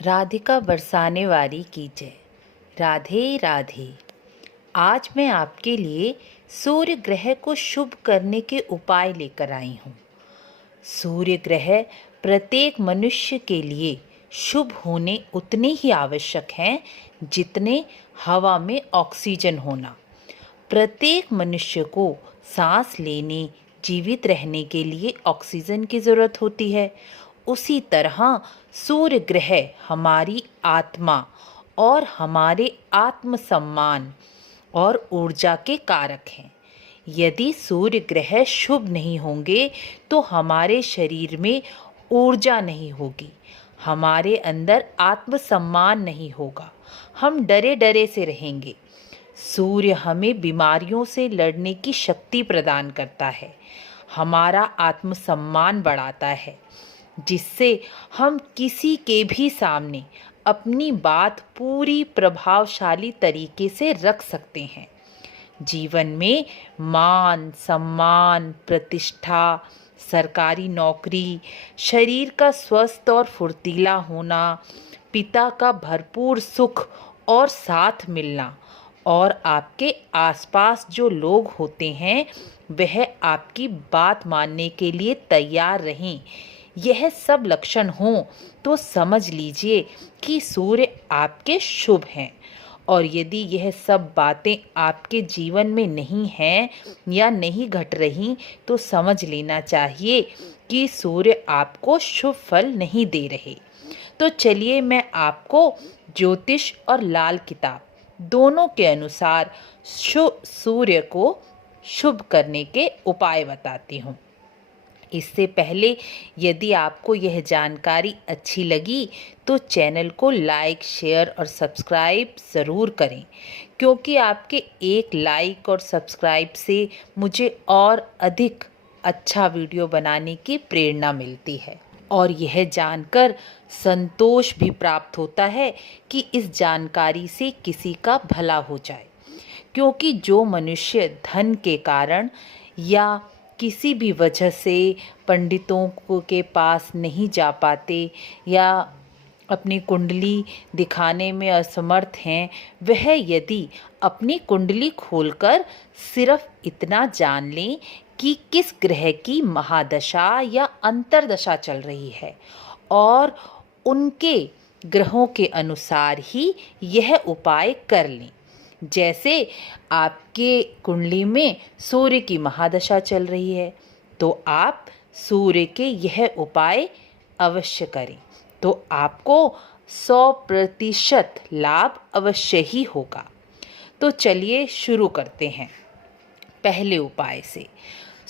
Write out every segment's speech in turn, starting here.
राधिका बरसाने वाली की जय। राधे राधे। आज मैं आपके लिए सूर्य ग्रह को शुभ करने के उपाय लेकर आई हूँ। सूर्य ग्रह प्रत्येक मनुष्य के लिए शुभ होने उतने ही आवश्यक हैं जितने हवा में ऑक्सीजन होना। प्रत्येक मनुष्य को सांस लेने, जीवित रहने के लिए ऑक्सीजन की ज़रूरत होती है। उसी तरह सूर्य ग्रह हमारी आत्मा और हमारे आत्मसम्मान और ऊर्जा के कारक हैं। यदि सूर्य ग्रह शुभ नहीं होंगे तो हमारे शरीर में ऊर्जा नहीं होगी, हमारे अंदर आत्मसम्मान नहीं होगा, हम डरे डरे से रहेंगे। सूर्य हमें बीमारियों से लड़ने की शक्ति प्रदान करता है, हमारा आत्मसम्मान बढ़ाता है, जिससे हम किसी के भी सामने अपनी बात पूरी प्रभावशाली तरीके से रख सकते हैं। जीवन में मान, सम्मान, प्रतिष्ठा, सरकारी नौकरी, शरीर का स्वस्थ और फुर्तीला होना, पिता का भरपूर सुख और साथ मिलना और आपके आसपास जो लोग होते हैं वह आपकी बात मानने के लिए तैयार रहें, यह सब लक्षण हों तो समझ लीजिए कि सूर्य आपके शुभ हैं। और यदि यह सब बातें आपके जीवन में नहीं हैं या नहीं घट रही तो समझ लेना चाहिए कि सूर्य आपको शुभ फल नहीं दे रहे। तो चलिए मैं आपको ज्योतिष और लाल किताब दोनों के अनुसार सूर्य को शुभ करने के उपाय बताती हूँ। इससे पहले यदि आपको यह जानकारी अच्छी लगी तो चैनल को लाइक, शेयर और सब्सक्राइब ज़रूर करें, क्योंकि आपके एक लाइक और सब्सक्राइब से मुझे और अधिक अच्छा वीडियो बनाने की प्रेरणा मिलती है। और यह जानकर संतोष भी प्राप्त होता है कि इस जानकारी से किसी का भला हो जाए, क्योंकि जो मनुष्य धन के कारण या किसी भी वजह से पंडितों के पास नहीं जा पाते या अपनी कुंडली दिखाने में असमर्थ हैं, वह यदि अपनी कुंडली खोलकर सिर्फ इतना जान लें कि किस ग्रह की महादशा या अंतर्दशा चल रही है और उनके ग्रहों के अनुसार ही यह उपाय कर लें। जैसे आपके कुंडली में सूर्य की महादशा चल रही है तो आप सूर्य के यह उपाय अवश्य करें, तो आपको 100% लाभ अवश्य ही होगा। तो चलिए शुरू करते हैं पहले उपाय से।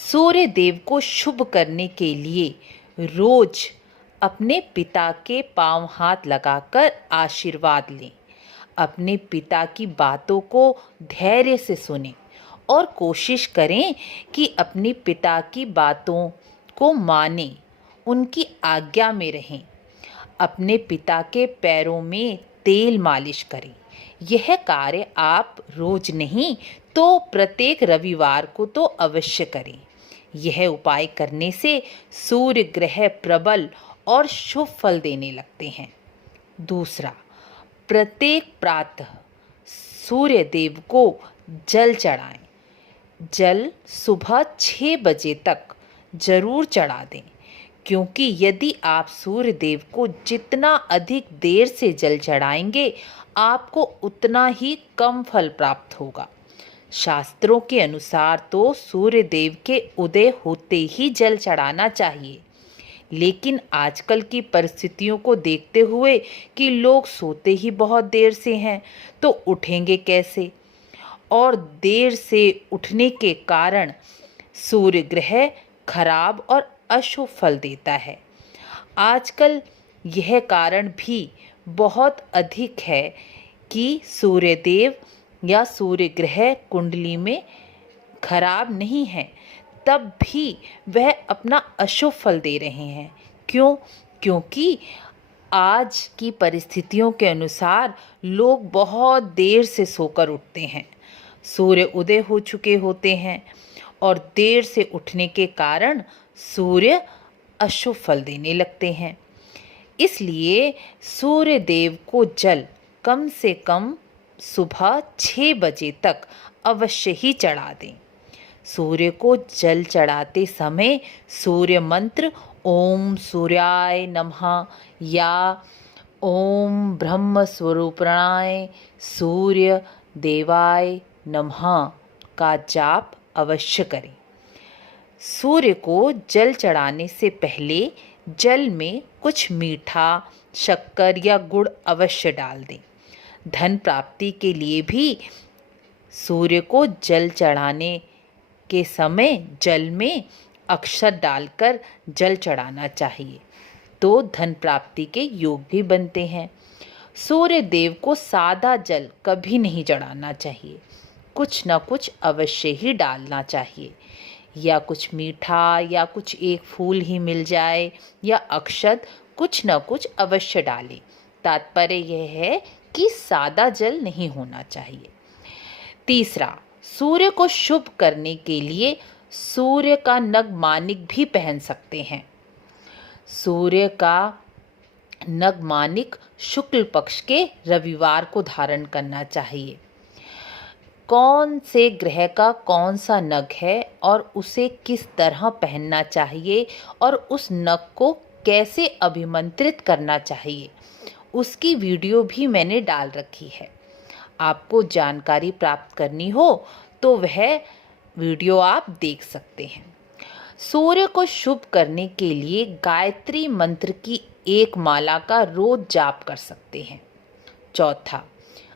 सूर्य देव को शुभ करने के लिए रोज अपने पिता के पांव हाथ लगाकर आशीर्वाद लें। अपने पिता की बातों को धैर्य से सुनें और कोशिश करें कि अपने पिता की बातों को मानें, उनकी आज्ञा में रहें। अपने पिता के पैरों में तेल मालिश करें। यह कार्य आप रोज नहीं तो प्रत्येक रविवार को तो अवश्य करें। यह उपाय करने से सूर्य ग्रह प्रबल और शुभ फल देने लगते हैं। दूसरा, प्रत्येक प्रातः सूर्य देव को जल चढ़ाएं। जल सुबह 6 बजे तक जरूर चढ़ा दें, क्योंकि यदि आप सूर्य देव को जितना अधिक देर से जल चढ़ाएंगे आपको उतना ही कम फल प्राप्त होगा। शास्त्रों के अनुसार तो सूर्य देव के उदय होते ही जल चढ़ाना चाहिए, लेकिन आजकल की परिस्थितियों को देखते हुए कि लोग सोते ही बहुत देर से हैं तो उठेंगे कैसे, और देर से उठने के कारण सूर्य ग्रह खराब और अशुभ फल देता है। आजकल यह कारण भी बहुत अधिक है कि सूर्य देव या सूर्य ग्रह कुंडली में खराब नहीं है, तब भी वह अपना अशुभ फल दे रहे हैं। क्यों? क्योंकि आज की परिस्थितियों के अनुसार लोग बहुत देर से सोकर उठते हैं, सूर्य उदय हो चुके होते हैं और देर से उठने के कारण सूर्य अशुभ फल देने लगते हैं। इसलिए सूर्य देव को जल कम से कम सुबह 6 बजे तक अवश्य ही चढ़ा दें। सूर्य को जल चढ़ाते समय सूर्य मंत्र ओम सूर्याय नमः या ओम ब्रह्म स्वरूपणाय सूर्य देवाय नमः का जाप अवश्य करें। सूर्य को जल चढ़ाने से पहले जल में कुछ मीठा, शक्कर या गुड़ अवश्य डाल दें। धन प्राप्ति के लिए भी सूर्य को जल चढ़ाने के समय जल में अक्षत डालकर जल चढ़ाना चाहिए, तो धन प्राप्ति के योग भी बनते हैं। सूर्य देव को सादा जल कभी नहीं चढ़ाना चाहिए, कुछ न कुछ अवश्य ही डालना चाहिए, या कुछ मीठा या कुछ एक फूल ही मिल जाए या अक्षत, कुछ न कुछ अवश्य डालें। तात्पर्य यह है कि सादा जल नहीं होना चाहिए। तीसरा, सूर्य को शुभ करने के लिए सूर्य का नग मानिक भी पहन सकते हैं। सूर्य का नग मानिक शुक्ल पक्ष के रविवार को धारण करना चाहिए। कौन से ग्रह का कौन सा नग है और उसे किस तरह पहनना चाहिए और उस नग को कैसे अभिमंत्रित करना चाहिए, उसकी वीडियो भी मैंने डाल रखी है। आपको जानकारी प्राप्त करनी हो तो वह वीडियो आप देख सकते हैं। सूर्य को शुभ करने के लिए गायत्री मंत्र की एक माला का रोज जाप कर सकते हैं। चौथा,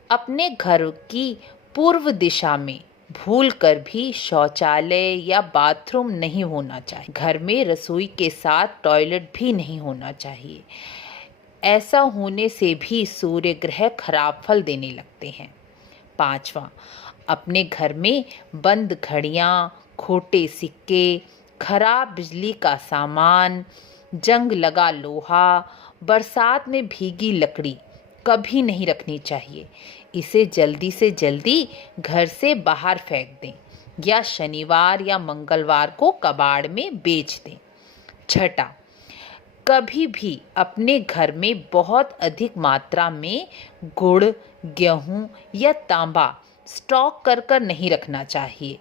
अपने घर की पूर्व दिशा में भूलकर भी शौचालय या बाथरूम नहीं होना चाहिए। घर में रसोई के साथ टॉयलेट भी नहीं होना चाहिए। ऐसा होने से भी सूर्य ग्रह खराब फल देने लगते हैं। पांचवा, अपने घर में बंद घड़ियां, खोटे सिक्के, खराब बिजली का सामान, जंग लगा लोहा, बरसात में भीगी लकड़ी कभी नहीं रखनी चाहिए। इसे जल्दी से जल्दी घर से बाहर फेंक दें या शनिवार या मंगलवार को कबाड़ में बेच दें। छठा, कभी भी अपने घर में बहुत अधिक मात्रा में गुड़, गेहूं या तांबा स्टॉक कर नहीं रखना चाहिए।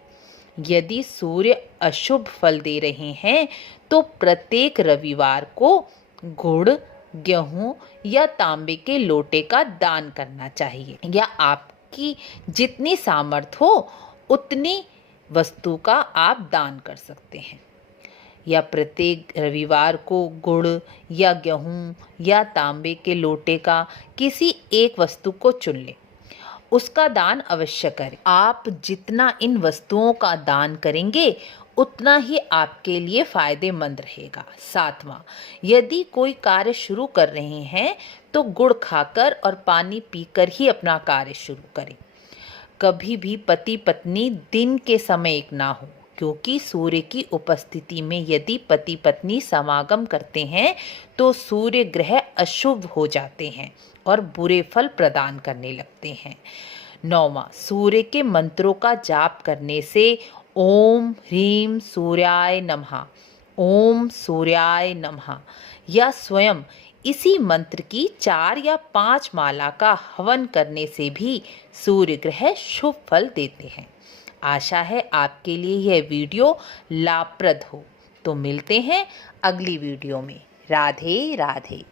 यदि सूर्य अशुभ फल दे रहे हैं तो प्रत्येक रविवार को गुड़, गेहूं या तांबे के लोटे का दान करना चाहिए, या आपकी जितनी सामर्थ हो उतनी वस्तु का आप दान कर सकते हैं। या प्रत्येक रविवार को गुड़ या गेहूं या तांबे के लोटे का किसी एक वस्तु को चुन लें, उसका दान अवश्य करें। आप जितना इन वस्तुओं का दान करेंगे उतना ही आपके लिए फायदेमंद रहेगा। सातवां, यदि कोई कार्य शुरू कर रहे हैं तो गुड़ खाकर और पानी पीकर ही अपना कार्य शुरू करें। कभी भी पति पत्नी दिन के समय एक ना हो, क्योंकि सूर्य की उपस्थिति में यदि पति पत्नी समागम करते हैं तो सूर्य ग्रह अशुभ हो जाते हैं और बुरे फल प्रदान करने लगते हैं। नौवां, सूर्य के मंत्रों का जाप करने से ओम ह्रीम सूर्याय नमः, ओम सूर्याय नमः या स्वयं इसी मंत्र की 4 या 5 माला का हवन करने से भी सूर्य ग्रह शुभ फल देते हैं। आशा है आपके लिए यह वीडियो लाभप्रद हो। तो मिलते हैं अगली वीडियो में। राधे राधे।